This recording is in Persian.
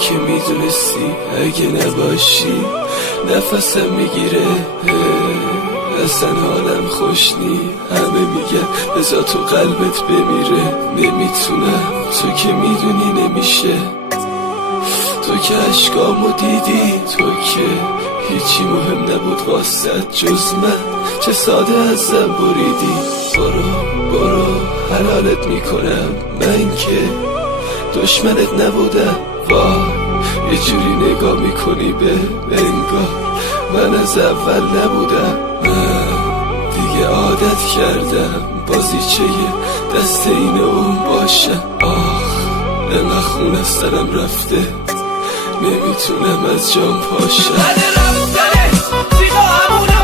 که میدونستی اگه نباشی نفسم میگیره، اصلا حالم خوش نی. همه میگن بذار تو قلبت بمیره، نمیتونم، تو که میدونی نمیشه. تو که عشقامو دیدی، تو که هیچی مهم نبود واسد جز من، چه ساده ازم بریدی. برو حلالت میکنم، من که دشمنت نبودم. وای یه جوری نگاه میکنی به انگار من از اول نبودم. من دیگه عادت کردم بازیچه دست این اون باشم. انقدر خون از سرم رفته نمیتونم از جام پاشم. رفتنه سیغا همونه